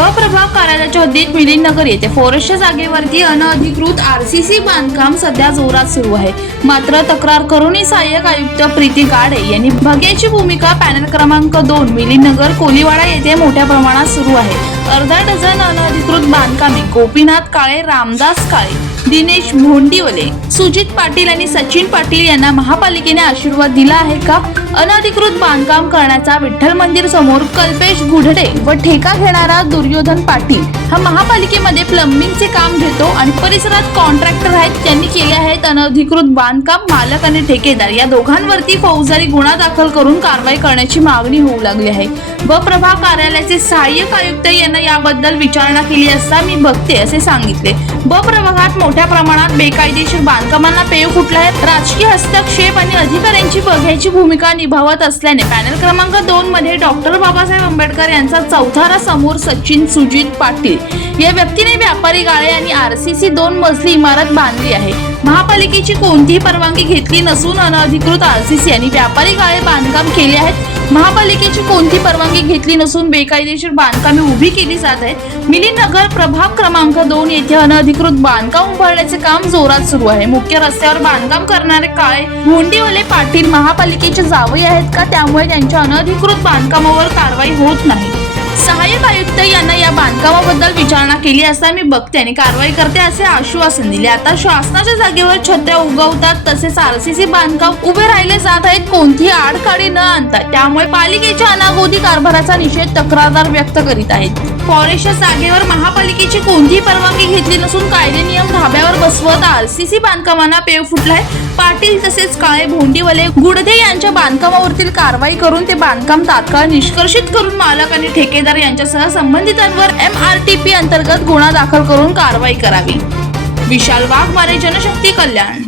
प्रभाग कार्यालयाच्या हद्दीत मिलिंद नगर येथे फॉरेस्टच्या जागेवरती अनधिकृत आरसीसी बांधकाम सध्या जोरात सुरू आहे। मात्र तक्रार करूनही सहाय्यक आयुक्त प्रीती गाडे यांनी बघ्याची भूमिका पॅनल क्रमांक 2 मिलिंद नगर कोलीवाडा येथे मोठ्या प्रमाणात सुरू आहे। अर्धा डझन अनधिकृत बांधकामे गोपीनाथ काळे, रामदास काळे, दिनेश भोंडीवले, सुजित पाटील आणि सचिन पाटील यांना महापालिकेने आशीर्वाद दिला आहे का? अनधिकृत बांधकाम करण्याचा विठ्ठल मंदिर समोर कल्पेश गुढडे व ठेका घेणारा दुर्योधन पाटील हा महापालिकेमध्ये प्लंबिंगचे काम घेतो आणि परिसरात कॉन्ट्रॅक्टर आहेत, त्यांनी केले आहेत अनधिकृत बांधकाम। मालक आणि ठेकेदार या दोघांवरती फौजदारी गुन्हा दाखल करून कारवाई करण्याची मागणी होऊ लागली आहे। प्रभाग कार्यालयाचे सहाय्यक आयुक्त यांना याबद्दल विचारणा केली असता मी बघते असे सांगितले। प्रभागात मोठ्या प्रमाणात बेकायदेशीर बांधकामांना पेव फुटला आहे। राजकीय हस्तक्षेप आणि अधिकाऱ्यांची बघ्याची भूमिका निभावत असल्याने पॅनल क्रमांक 2 मध्ये डॉक्टर बाबासाहेब आंबेडकर यांचा चौथारा समोर सचिन सुजित पाटील या व्यक्तीने व्यापारी गाळे आणि आरसीसी 2 मजली इमारत बांधली आहे। महापालिकेची कोणतीही परवानगी घेतली नसून अनधिकृत आरसीसी आणि व्यापारी गाळे बांधकाम केले आहेत। महापालिकेची कोणती परवानगी घेतली नसून बेकायदेशीर बांधकामे उभी केली जात आहेत। मिलिंद नगर प्रभाग क्रमांक 2 येथे अनधिकृत बांधकाम उभारण्याचे काम जोरात सुरू आहे। मुख्य रस्त्यावर बांधकाम करणारे काळे, भोंडीवले, पाटील महापालिकेचे जावई आहेत का? त्यामुळे त्यांच्या अनधिकृत बांधकामावर कारवाई होत नाही। सहाय्यक आयुक्त यांना या बांधकामाबद्दल विचारणा केली असता मी बघते आणि कारवाई करते असे आश्वासन दिले। आता शासनाच्या जागेवर छत्र्या उगवतात तसेच आरसीसी बांधकाम उभे राहिले जात आहेत, कोणतीही आडकाठी न आणता। त्यामुळे पालिकेच्या अनागोदी कारभाराचा निषेध तक्रारदार व्यक्त करीत आहेत। फॉरेस्टच्या जागेवर महापालिकेची कोणतीही परवानगी घेतली नसून कायदे नियम धाब्यावर बसवत आरसीसी बांधकामांना पेव फुटलाय। पाटील तसेच काळे, भोंडीवले, गुडदे यांच्या बांधकामावरील कारवाई करून ते बांधकाम तात्काळ निष्कर्षित करून मालक आणि ठेकेदार यांच्यासह संबंधितांवर MRTP अंतर्गत गुन्हा दाखल करून कारवाई करावी। विशाल वाघमारे, जनशक्ती कल्याण।